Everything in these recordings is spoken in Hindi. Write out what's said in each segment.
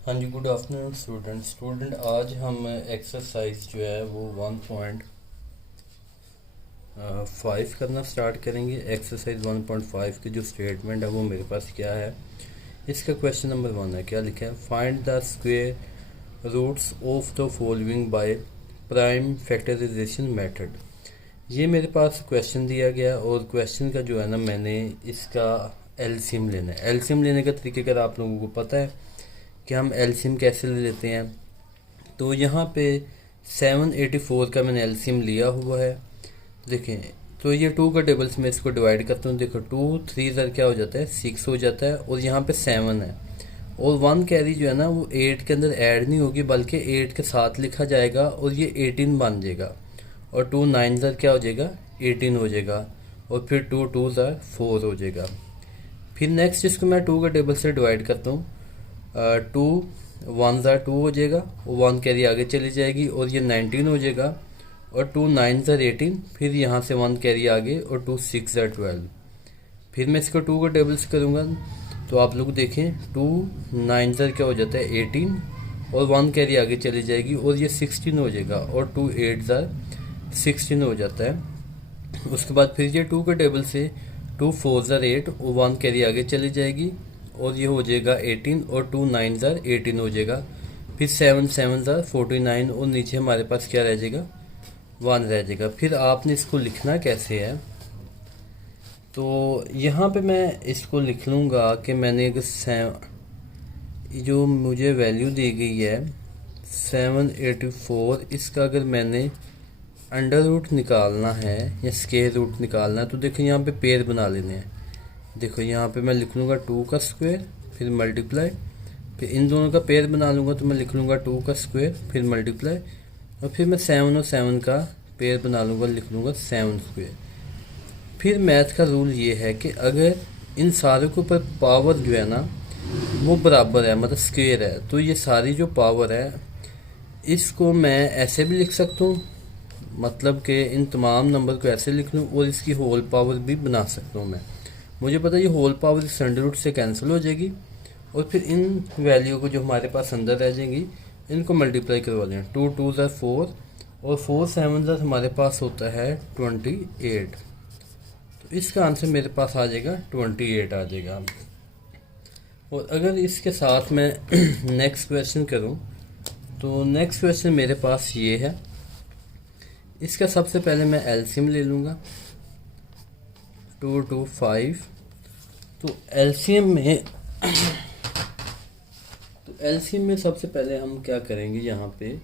हाँ जी, गुड आफ्टरनून स्टूडेंट आज हम एक्सरसाइज जो है वो 1.5 करना स्टार्ट करेंगे। एक्सरसाइज 1.5 की जो स्टेटमेंट है वो मेरे पास क्या है। इसका क्वेश्चन नंबर 1 है, क्या लिखा है, find the square roots of the following by prime factorization method. ये मेरे पास क्वेश्चन दिया गया और क्वेश्चन का जो है ना, मैंने इसका एलसीएम लेना है। एलसीएम लेने का तरीका अगर आप लोगों को पता है कि हम एलसीएम कैसे ले लेते हैं, तो यहाँ पे 784 का मैंने एलसीएम लिया हुआ है। देखें, तो ये टू का टेबल्स में इसको डिवाइड करता हूँ। देखो, टू थ्री ज़र क्या हो जाता है, 6 हो जाता है, और यहाँ पे 7 है। और 1 कैरी जो है ना वो 8 के अंदर ऐड नहीं होगी, बल्कि 8 के साथ लिखा जाएगा और ये 18 बन जाएगा। और 2 9 ज़र क्या हो जाएगा, 18 हो जाएगा। और फिर 2 2 ज़र 4 हो जाएगा। फिर नेक्स्ट इसको मैं टू का टेबल से डिवाइड करता हूँ। 2 1 ज़ा 2 हो जाएगा, और 1 कैरी आगे चली जाएगी और ये 19 हो जाएगा। और 2 9 ज़ा 18, फिर यहाँ से 1 कैरी आगे, और 2 6 ज़ा 12। फिर मैं इसको 2 का टेबल से करूँगा, तो आप लोग देखें 2 9 ज़ा क्या हो जाता है 18, और 1 कैरी आगे चली जाएगी और ये 16 हो जाएगा। और 2 8 ज़ा 16 हो जाता है। उसके बाद फिर ये 2 के टेबल से 2 4 ज़ा 8, और 1 कैरी आगे चली जाएगी और ये हो जाएगा 18, और 2 9 ज़ार 18 हो जाएगा। फिर 7 7 ज़ार 49, और नीचे हमारे पास क्या रह जाएगा, 1 रह जाएगा। फिर आपने इसको लिखना कैसे है, तो यहाँ पे मैं इसको लिख लूँगा कि मैंने एक जो मुझे वैल्यू दी गई है 784, इसका अगर मैंने अंडर रूट निकालना है या स्क्वायर रूट निकालना है, तो देखो यहाँ पे पेयर बना लेने हैं। देखो यहाँ पे मैं लिख लूँगा 2 का स्क्वायर, फिर मल्टीप्लाई, फिर इन दोनों का पेयर बना लूँगा, तो मैं लिख लूँगा 2 का स्क्वायर, फिर मल्टीप्लाई, और फिर मैं 7 और 7 का पेयर बना लूँगा, लिख लूँगा 7 स्क्वायर। फिर मैथ का रूल ये है कि अगर इन सारे के ऊपर पावर जो है ना वो बराबर है, मतलब स्क्वायर है, तो ये सारी जो पावर है इसको मैं ऐसे भी लिख सकता हूँ, मतलब कि इन तमाम नंबर को ऐसे लिख लूँ, और इसकी होल पावर भी बना सकता हूँ मैं। मुझे पता है ये होल पावर इस अंडर रूट से कैंसिल हो जाएगी, और फिर इन वैल्यू को जो हमारे पास अंदर रह जाएंगी इनको मल्टीप्लाई करवा लें। 2 2 ज़ा 4, और 4 7 ज़ा हमारे पास होता है 28। तो इसका आंसर मेरे पास आ जाएगा 28 आ जाएगा। और अगर इसके साथ मैं नेक्स्ट क्वेश्चन करूं, तो नेक्स्ट क्वेश्चन मेरे पास ये है। इसका सबसे पहले मैं एलसीएम ले लूँगा, 2 2 5। तो एलसीएम में सबसे पहले हम क्या करेंगे, यहाँ पे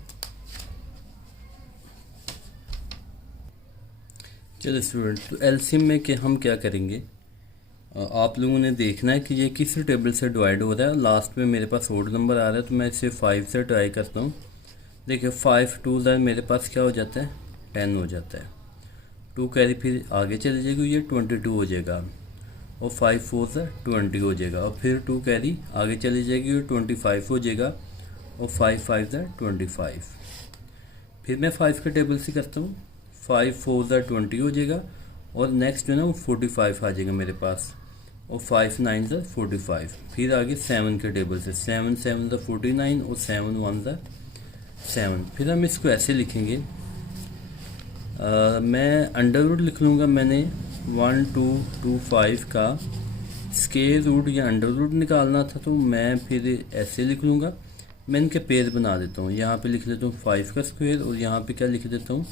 चलो स्टूडेंट, तो एलसीएम में कि हम क्या करेंगे, आप लोगों ने देखना है कि ये किस टेबल से डिवाइड हो रहा है। लास्ट में मेरे पास ओड नंबर आ रहा है, तो मैं इसे 5 से ट्राई करता हूँ। देखिए 5 2 ज़ार मेरे पास क्या हो जाता है, 10 हो जाता है। 2 कैरी फिर आगे चली जाएगी, ये 22 हो जाएगा। और 5 4 ज़ार 20 हो जाएगा। और फिर 2 कैरी आगे चली जाएगी, ये 25 हो जाएगा। और 5 5 ज़ार 25। फिर मैं 5 के टेबल से करता हूँ, 5 4 ज़ार 20 हो जाएगा। और नेक्स्ट जो है ना वो 45 आ जाएगा मेरे पास। और 5 9 ज़ार 45। फिर आगे 7 के टेबल से 7 7 ज़ार 49, और 7 1 ज़ार 7। फिर हम इसको ऐसे लिखेंगे, मैं अंडर रूट लिख लूँगा। मैंने 1 2 2 5 का स्क्वायर रूट या अंडर रूट निकालना था, तो मैं फिर ऐसे लिख लूँगा। मैं इनके पेयर बना देता हूँ, यहाँ पे लिख लेता हूँ 5 का स्क्वायर, और यहाँ पे क्या लिख देता हूँ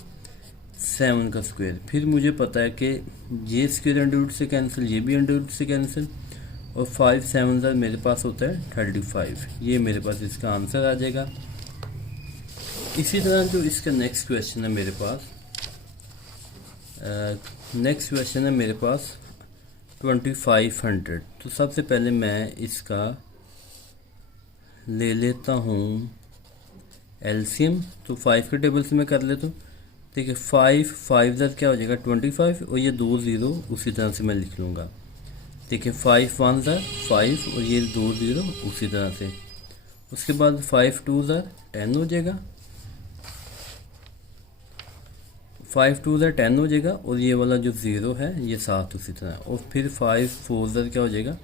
7 का स्क्वायर। फिर मुझे पता है कि ये स्क्वायर अंडर रूट से कैंसिल, ये भी अंडर रूट से कैंसिल, और 5 7 ज़ार मेरे पास होता है 35। ये मेरे पास इसका आंसर आ जाएगा। इसी तरह जो इसका नेक्स्ट क्वेश्चन है मेरे पास, नेक्स्ट क्वेश्चन है मेरे पास 2500। तो सबसे पहले मैं इसका ले लेता हूँ एलसीएम। तो 5 के टेबल से मैं कर लेता हूँ। देखिए 5 5 ज़ार क्या हो जाएगा 25, और ये 2 0 उसी तरह से मैं लिख लूँगा। देखिए 5 1 ज़ार 5, और ये 2 0 उसी तरह से। उसके बाद 5 2 ज़ार 10 हो जाएगा, 5 2 ज़ार 10 हो जाएगा, और ये वाला जो 0 है ये 7 उसी तरह। और फिर 5 4 ज़ार क्या हो जाएगा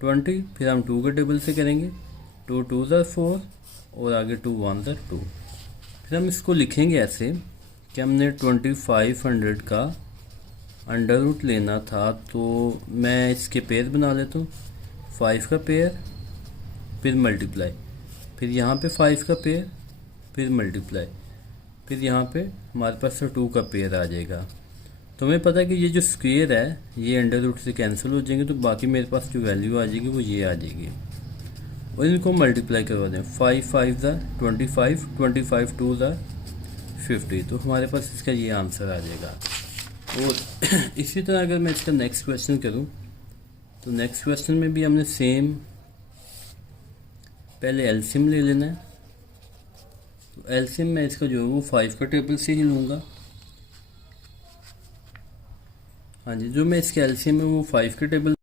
20। फिर हम 2 के टेबल से करेंगे, 2 2 ज़र 4 और आगे 2 1 ज़र 2। फिर हम इसको लिखेंगे ऐसे कि हमने 2500 का अंडर रूट लेना था, तो मैं इसके पेयर बना लेता हूँ। 5 का पेयर फिर मल्टीप्लाई, फिर यहाँ पे 5 का पेयर फिर मल्टीप्लाई, फिर यहाँ पे हमारे पास 2 का पेयर आ जाएगा। तो हमें पता है कि ये जो स्क्वायर है ये अंडर रूट से कैंसिल हो जाएंगे, तो बाकी मेरे पास जो वैल्यू आ जाएगी वो ये आ जाएगी। और इनको मल्टीप्लाई करवा दें, 5 5 ज़ा 25, 25 2 ज़ा 50, तो हमारे पास इसका ये आंसर आ जाएगा। और इसी तरह अगर मैं इसका नेक्स्ट क्वेश्चन करूं, तो नेक्स्ट क्वेश्चन में भी हमने सेम पहले एलसीएम ले लेना है। तो एलसीएम में इसका जो है वो 5 का टेबल से ही लूँगा। हाँ जी, जो मैं इसके एलसीएम में वो 5 के टेबल